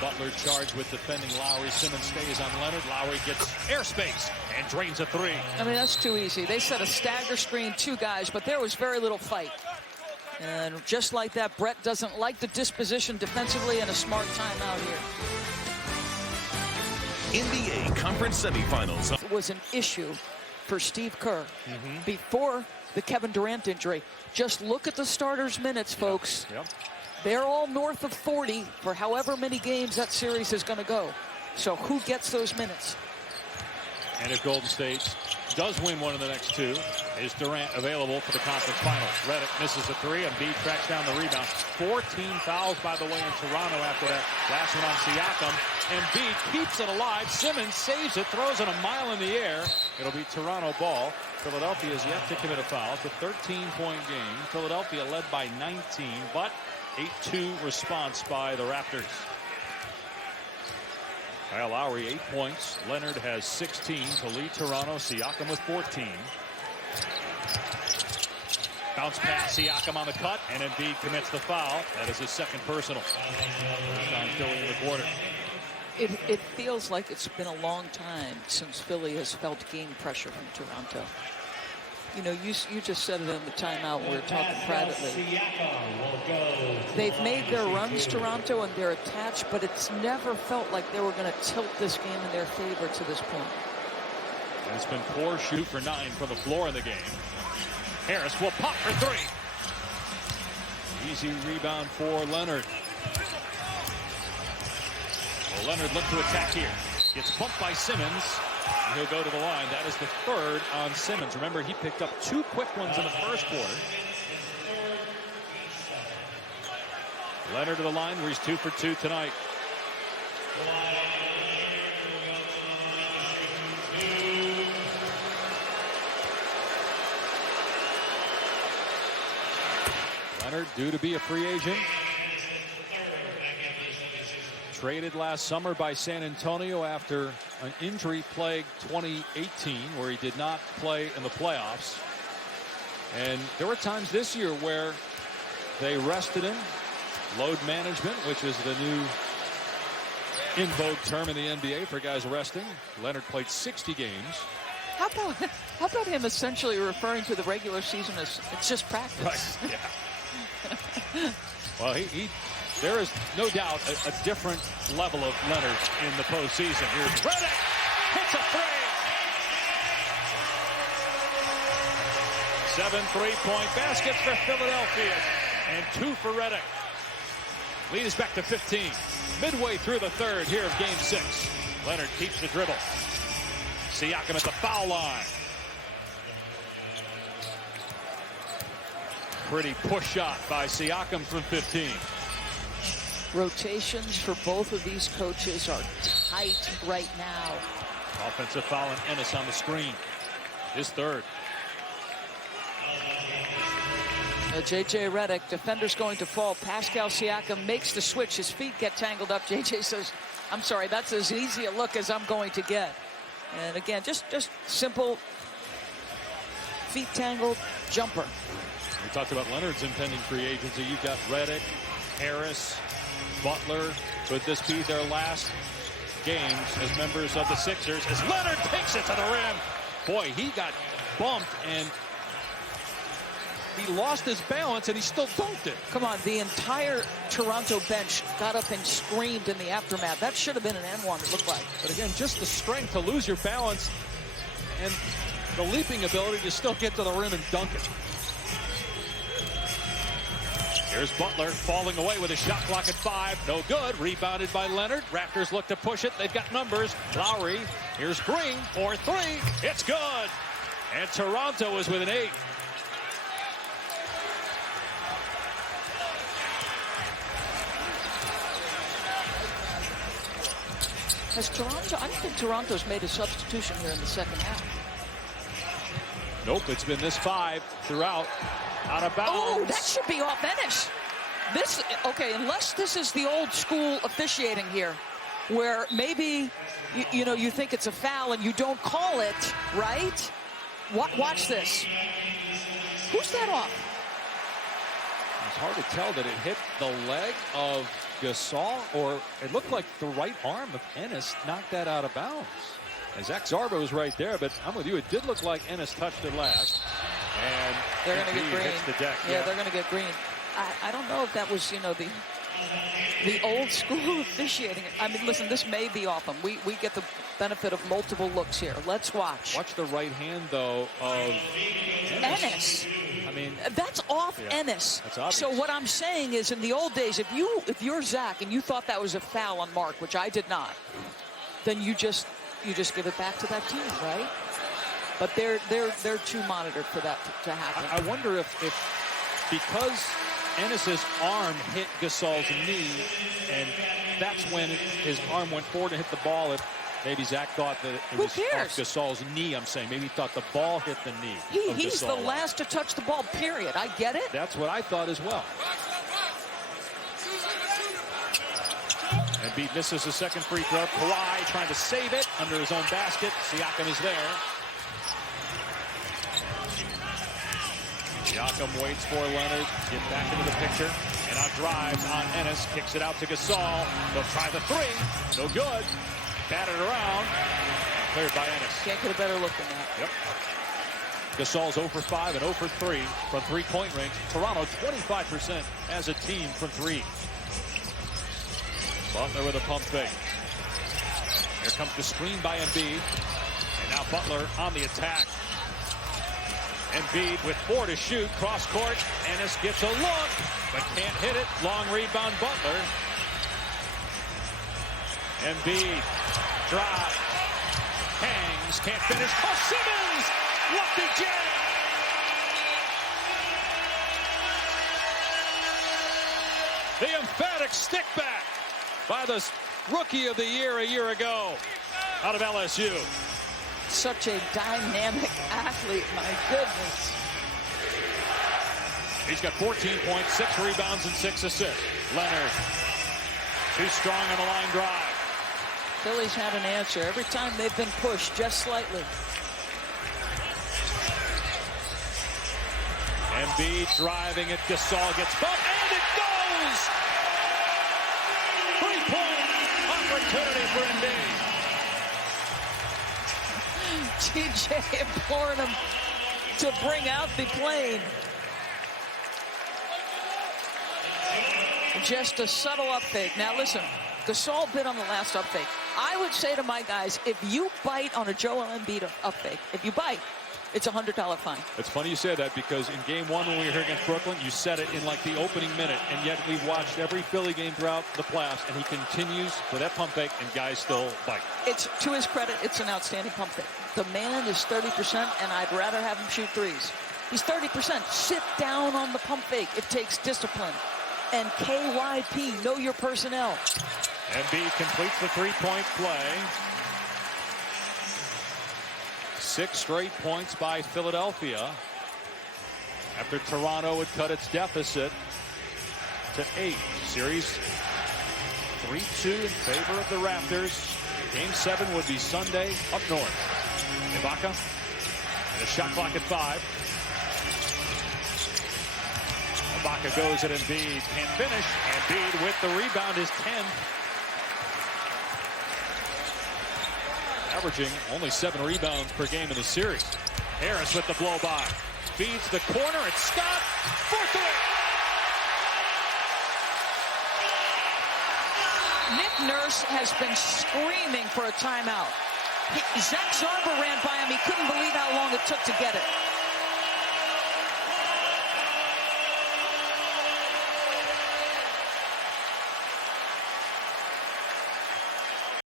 Butler charged with defending Lowry. Simmons stays on Leonard. Lowry gets airspace and drains a three. I mean, that's too easy. They set a stagger screen, 2 guys, but there was very little fight. And just like that, Brett doesn't like the disposition defensively, and a smart timeout here. NBA Conference Semifinals. It was an issue for Steve Kerr before the Kevin Durant injury. Just look at the starters' minutes, folks. Yep. They're all north of 40 for however many games that series is going to go. So who gets those minutes? And if Golden State does win one of the next 2, is Durant available for the conference finals? Redick misses a 3, and Embiid tracks down the rebound. 14 fouls, by the way, in Toronto after that last one on Siakam. Embiid keeps it alive. Simmons saves it, throws it a mile in the air. It'll be Toronto ball. Philadelphia is yet to commit a foul. It's a 13-point game. Philadelphia led by 19, but 8-2 response by the Raptors. Kyle Lowry, 8 points. Leonard has 16 to lead Toronto. Siakam with 14. Bounce pass, Siakam on the cut, and Embiid commits the foul. That is his second personal. First time Philly in the quarter. It feels like it's been a long time since Philly has felt game pressure from Toronto. You know, you just said it in the timeout. We were talking privately. They've made their runs, Toronto, and they're attached, but it's never felt like they were going to tilt this game in their favor to this point. And it's been poor shoot for 9 from the floor in the game. Harris will pop for 3. Easy rebound for Leonard. Well, Leonard looked to attack here. Gets bumped by Simmons. He'll go to the line. That is the 3rd on Simmons. Remember, he picked up 2 quick ones in the first quarter. Leonard to the line where he's 2 for 2 tonight. Leonard due to be a free agent. Traded last summer by San Antonio after an injury-plagued 2018 where he did not play in the playoffs. And there were times this year where they rested him. Load management, which is the new in vogue term in the NBA for guys resting. Leonard played 60 games. How about him essentially referring to the regular season as it's just practice? Right. Yeah. Well, there is no doubt a different level of Leonard in the postseason. Here's Redick. Hits a 3. 7 3-point baskets for Philadelphia. And 2 for Redick. Lead is back to 15. Midway through the 3rd here of Game 6. Leonard keeps the dribble. Siakam at the foul line. Pretty push shot by Siakam from 15. Rotations for both of these coaches are tight right now. Offensive foul and Ennis on the screen. His 3rd. J.J. Redick, defender's going to fall. Pascal Siakam makes the switch. His feet get tangled up. J.J. says, I'm sorry, that's as easy a look as I'm going to get. And again, just simple feet tangled jumper. We talked about Leonard's impending free agency. You've got Redick, Harris, Butler. Could this be their last games as members of the Sixers as Leonard takes it to the rim? Boy, he got bumped and he lost his balance and he still dunked it. Come on, the entire Toronto bench got up and screamed in the aftermath. That should have been an N1, it looked like. But again, just the strength to lose your balance and the leaping ability to still get to the rim and dunk it. Here's Butler falling away with a shot clock at 5. No good. Rebounded by Leonard. Raptors look to push it. They've got numbers. Lowry. Here's Green for 3. It's good. And Toronto is with an 8. Has Toronto, I don't think Toronto's made a substitution here in the second half. Nope, it's been this 5 throughout. Out of bounds. Oh, that should be off Ennis. This, okay, unless this is the old school officiating here, where maybe, you know, you think it's a foul and you don't call it, right? Watch this. Who's that off? It's hard to tell that it hit the leg of Gasol, or it looked like the right arm of Ennis knocked that out of bounds. And Zach Zarba was right there, but I'm with you. It did look like Ennis touched it last. And they're going to get green. Hits the deck. Yeah, they're going to get green. I don't know if that was, you know, the old school officiating. I mean, listen, this may be off him. We get the benefit of multiple looks here. Let's watch. Watch the right hand, though, of Ennis. I mean, that's off Ennis. That's obvious. So what I'm saying is, in the old days, if you're Zach and you thought that was a foul on Mark, which I did not, then you just give it back to that team, right? But they're too monitored for that to happen. I wonder if because Ennis's arm hit Gasol's knee, and that's when his arm went forward and hit the ball. If maybe Zach thought that it was off Gasol's knee, I'm saying. Maybe he thought the ball hit the knee. He's the last to touch the ball, period. I get it. That's what I thought as well. Embiid misses the second free throw. Kawhi trying to save it under his own basket. Siakam is there. Siakam waits for Leonard. Get back into the picture. And now drives on Ennis. Kicks it out to Gasol. They'll try the three. No good. Batted around. Cleared by Ennis. Can't get a better look than that. Yep. Gasol's 0 for 5 and 0 for 3 from three-point range. Toronto 25% as a team from 3. Butler with a pump fake. Here comes the screen by Embiid. And now Butler on the attack. Embiid with 4 to shoot. Cross court. Ennis gets a look, but can't hit it. Long rebound Butler. Embiid drives. Hangs. Can't finish. Oh, Simmons! Lucky jam! The emphatic stick back by the rookie of the year a year ago out of LSU. Such a dynamic athlete, my goodness. He's got 14 points, 6 rebounds, and 6 assists. Leonard, too strong on the line drive. Philly's had an answer every time they've been pushed just slightly. Embiid driving it. Gasol gets bumped, and it goes! 3-point opportunity for Embiid. TJ imploring him to bring out the plane. Just a subtle up fake. Now listen, Gasol bit on the last up fake. I would say to my guys, if you bite on a Joel Embiid up fake, if you bite, it's a $100 fine. It's funny you say that, because in game 1 when we were here against Brooklyn, you said it in like the opening minute, and yet we've watched every Philly game throughout the playoffs, and he continues with that pump fake, and guys still bite. It's, to his credit, it's an outstanding pump fake. The man is 30%, and I'd rather have him shoot threes. He's 30%. Sit down on the pump fake. It takes discipline. And KYP, know your personnel. Embiid completes the three-point play. 6 straight points by Philadelphia after Toronto would cut its deficit to 8. Series 3-2 in favor of the Raptors. Game 7 would be Sunday up north. Ibaka and a shot clock at 5. Ibaka goes at Embiid, can't finish. Embiid with the rebound, his 10th. Averaging only 7 rebounds per game in the series. Harris with the blow by. Feeds the corner, it's Scott for 3. Nick Nurse has been screaming for a timeout. Zach Zarba ran by him. He couldn't believe how long it took to get it.